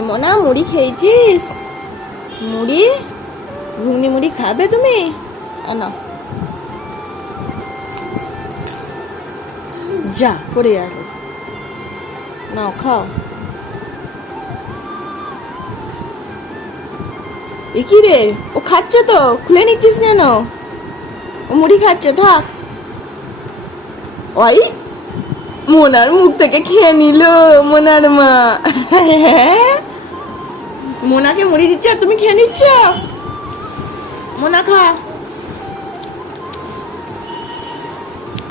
এমন মুড়ি খেয়েছিস? মুড়ি? ঘুগনি মুড়ি খাবে তুমি? না। যা পড়ে যাবে নাও, খাও। এ কি রে? ও খাচ্ছে তো? খুলে নিচ্ছিস কেন? ও মুড়ি খাচ্ছে, থাক। ওই মোনার মুখ থেকে খেয়ে নিল, মোনার মা। মোনাকে মুড়ি দিচ্ছ তুমি খেয়ে নিচ্ছ? মোনা খা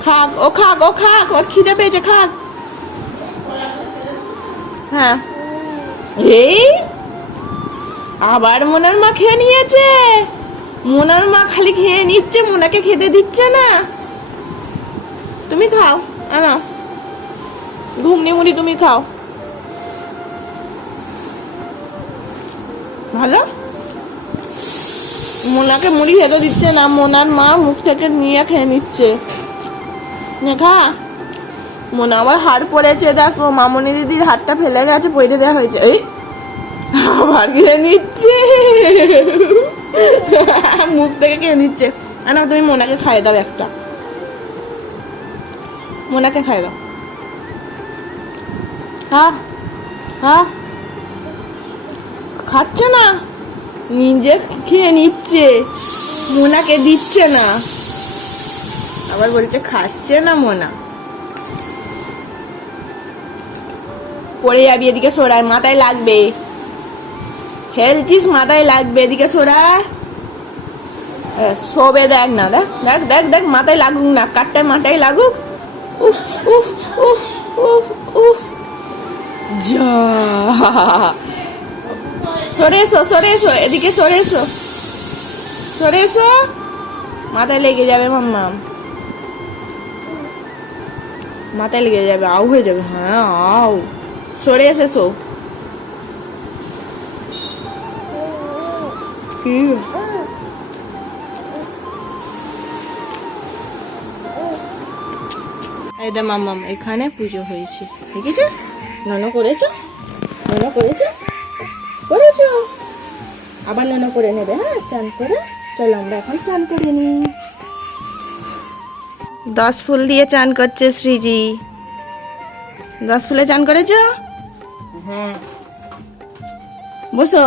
খাক, ও খাক ও খাক, ওর খিদে পেয়েছে, খাক। হ্যাঁ। এই? আবার মোনার মা খেয়ে নিয়েছে? মোনার মা খালি খেয়ে নিচ্ছে, মোনাকে খেতে দিচ্ছে না। তুমি খাও, আনা। ঘুমনি মুড়ি তুমি খাও। ভালো? মোনাকে মুড়ি খেতে দিচ্ছে না, মোনার মা মুখ থেকে নিয়ে খেয়ে নিচ্ছে। নে খা মোনা আবার হাড় পড়েছে, দেখো, মামনি দিদির হাড়টা ফেলে গেছে পইতে দেওয়া হয়েছে। এই, আবার খেয়ে নিচ্ছে। মুখ থেকে খেয়ে নিচ্ছে। না তুমি মোনাকে খাইয়ে দাও একটা। মোনাকে খাইয়ে দাও। খা খা খাচ্ছে না? নিজে খেয়ে নিচ্ছে। মোনাকে দিচ্ছে না। আবার বলছে খাচ্ছে না মোনা। পড়ে যাবি এদিকে সরায় মাথায় লাগবে। খেলছিস মাথায় লাগবে এদিকে সরা শোবে দেখ না, দেখ দেখ দেখ দেখ, মাথায় লাগুক না কাঠটায় মাথায় লাগুক। উফ উফ উফ উফ উফ। যা। সরে এসো সরে এসো এদিকে সরে এসো সরে এসো মাথায় লেগে যাবে মাম্মা। মাথায় লেগে যাবে, আউ হয়ে যাবে হ্যাঁ আউ। সরে এসেছ। কি? এই দে মাম্মাম এখানে পুজো হয়েছে, ঠিক আছে? নন করেছ? নন করেছ? আবার নন করে নেবে। হ্যাঁ চান করে চলো আমরা এখন চান করে নিই। দশ ফুল দিয়ে চান করছে শ্রীজি। দশ ফুলে চান করেছ? হ্যাঁ। বসো।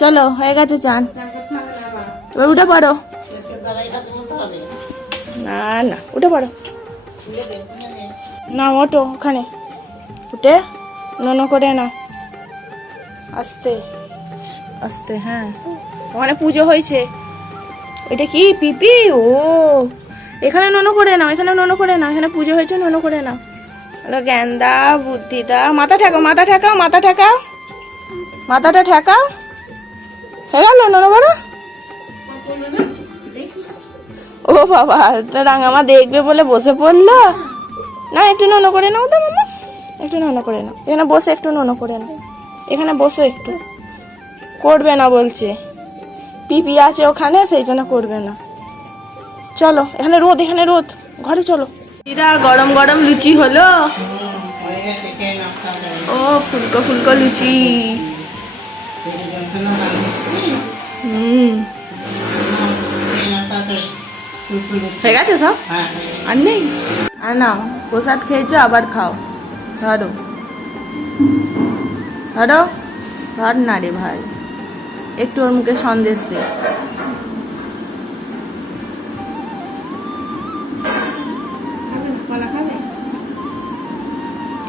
চলো হয়ে গেছে চান। এবার উঠে পড়ো। না না উঠে পড়ো। না ওঠো ওখানে। উঠে নন করে না আস্তে। আস্তে হ্যাঁ। ওখানে পুজো হয়েছে। ওইটা কি? পিপি? ও। এখানে নন করে না এখানে নন করে না এখানে পুজো হয়েছে নন করে না হলো গেন্দা বুদ্ধিদা, মাথা ঠেকাও মাথা ঠেকাও মাথা ঠেকাও। মাথাটা ঠেকাও। গেল নন করো ও বাবা রাঙামা দেখবে বলে বসে পড়ল। না, একটু নন করে নাও তো, মামা। একটু নন করে নাও। এখানে বসে, একটু নন করে নাও। এখানে বসো একটু। করবে না বলছে। পিপি আছে ওখানে, সেই জন্য করবে না। চলো, এখানে রোদ এখানে রোদ। ঘরে চলো। দিদা, গরম গরম লুচি হলো। ও, ফুলকো ফুলকো লুচি। হুম। হয়ে গেছে সব। আর নেই? আর নাও, প্রসাদ খেয়েছো, আবার খাও। ধরো। ধরো। ধর না রে ভাই। একটু ওর মুখে সন্দেশ দে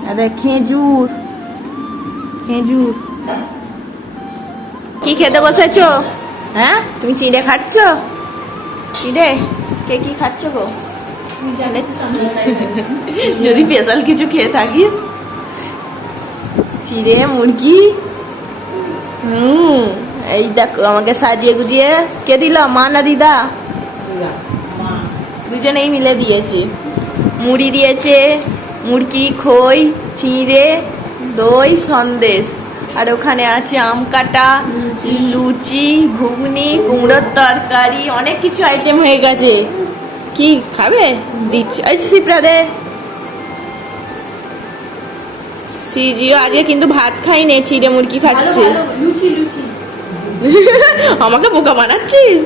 আরে খেজুর। খেজুর। কি খেতে বসেছো? হ্যাঁ? তুমি চিড়ে খাচ্ছ? চিড়ে? কে কি খাচ্ছ গো? যদি স্পেশাল কিছু খেয়ে থাকিস। চিড়ে মুরগি। হুম। এই দেখো আমাকে সাজিয়ে গুজিয়ে কে দিল? মা না দিদা? দুজনেই মিলে দিয়েছি। মুড়ি দিয়েছে মুরগি খই চিঁড়ে দই সন্দেশ। আর ওখানে আছে আম কাটা লুচি ঘুগনি কুমড়োর তরকারি অনেক কিছু আইটেম হয়ে গেছে। কি খাবে? দিচ্ছি। এই সিপরা দে। সিজিও আজকে কিন্তু ভাত খাইনি চিড়ে মুরগি খাচ্ছে। লুচি লুচি। আমাকে বোকা বানাচ্ছিস?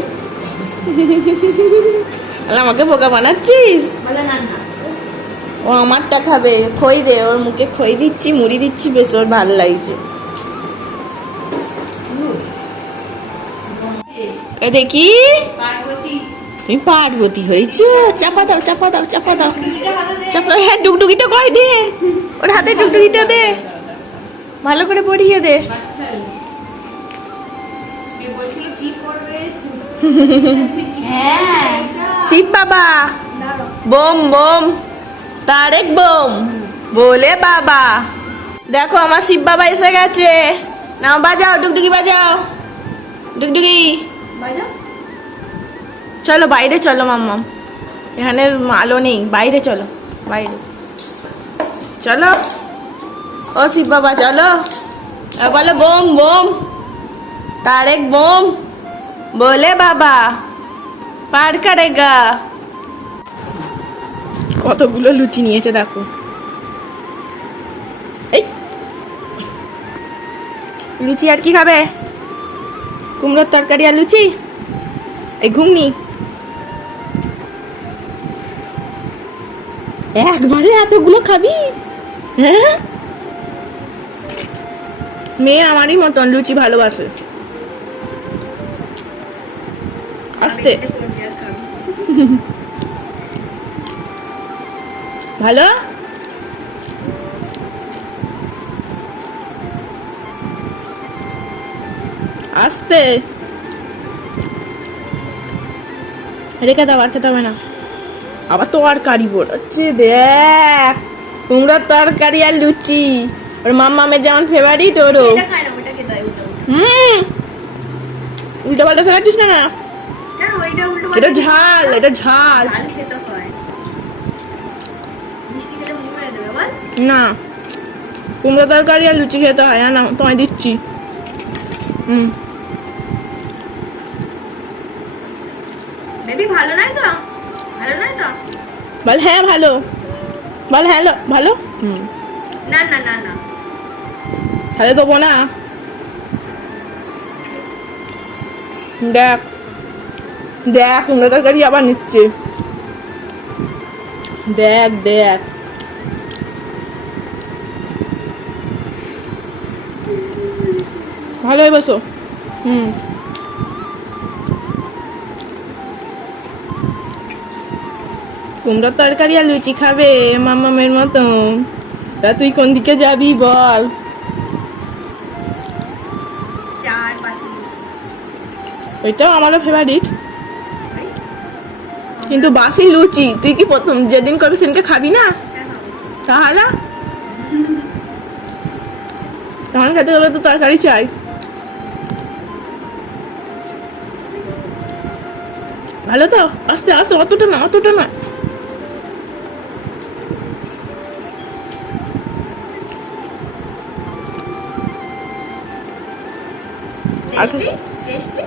আমাকে বোকা বানাচ্ছিস? ও আমারটা খাবে খই দে ওর মুখে খই দিচ্ছি মুড়ি দিচ্ছি বেশ ওর ভালো লাগছে। এ দেখি। পার্বতী। তুমি পার্বতী হয়েছো? চাপা দাও চাপা দাও চাপা দাও। চাপা দাও হ্যাঁ ডুগডুগিটা কয় দে? ওর হাতে ডুগডুগিটা দে। ভালো করে পড়িয়ে দে। শিব বাবা। বোম বোম। তারেক বোম। বলে বাবা। দেখো আমার শিব বাবা এসে গেছে। নাও বাজাও ডুগডুগি বাজাও। ডুগডুগি। চলো বাইরে চলো মাম্মাম। এখানে আলো নেই। বাইরে চলো বাইরে। চলো। ও শিব বাবা চলো। বলো বোম বোম। তারেক বোম। বলে বাবা, পার করেগা। কতগুলো লুচি নিয়েছে দেখো। এই। লুচি আর কি খাবে? কুমড়োর তরকারি আর লুচি? এই ঘুগনি। একবারে এতগুলো খাবি? হ্যাঁ? মেয়ে আমারই মতন লুচি ভালোবাসে। আস্তে। ভালো? আস্তে। রেখে দাও আর খেতে হবে না। আবার তো আর কারি হচ্ছে দেখ। কুমড়োর তরকারি আর লুচি। ওর মাম্মামের যেমন ফেভারিট ওরও। হুম। উল্টো পাল্টা শোনাচ্ছিস না এটা ঝাল এটা ঝাল। না। কুমড়ো তরকারি আর লুচি খেতে হয় না তোমায় দিচ্ছি। হুম। বেবি ভালো নয় তো? ভালো নয় তো? বল হ্যাঁ ভালো। বল হ্যাঁ লো- ভালো? হুম। না না না না। তাহলে দেবো না। দেখ। দেখ কুমড়ো তরকারি আবার নিচ্ছে। দেখ দেখ। ভালোই বসো হুম। কুমড়োর তরকারি আর লুচি খাবে মামামের মতন। তা তুই কোন দিকে যাবি বল? ওইটাও আমারও ফেভারিট কিন্তু বাসি লুচি, তুই কি প্রথম যেদিন করবি সেদিনকে খাবি না? তাহলে? তখন খেতে গেলে তো তরকারি চাই। ভালো তো? আস্তে আস্তে, অতটা না অতটা না। Tasty tasty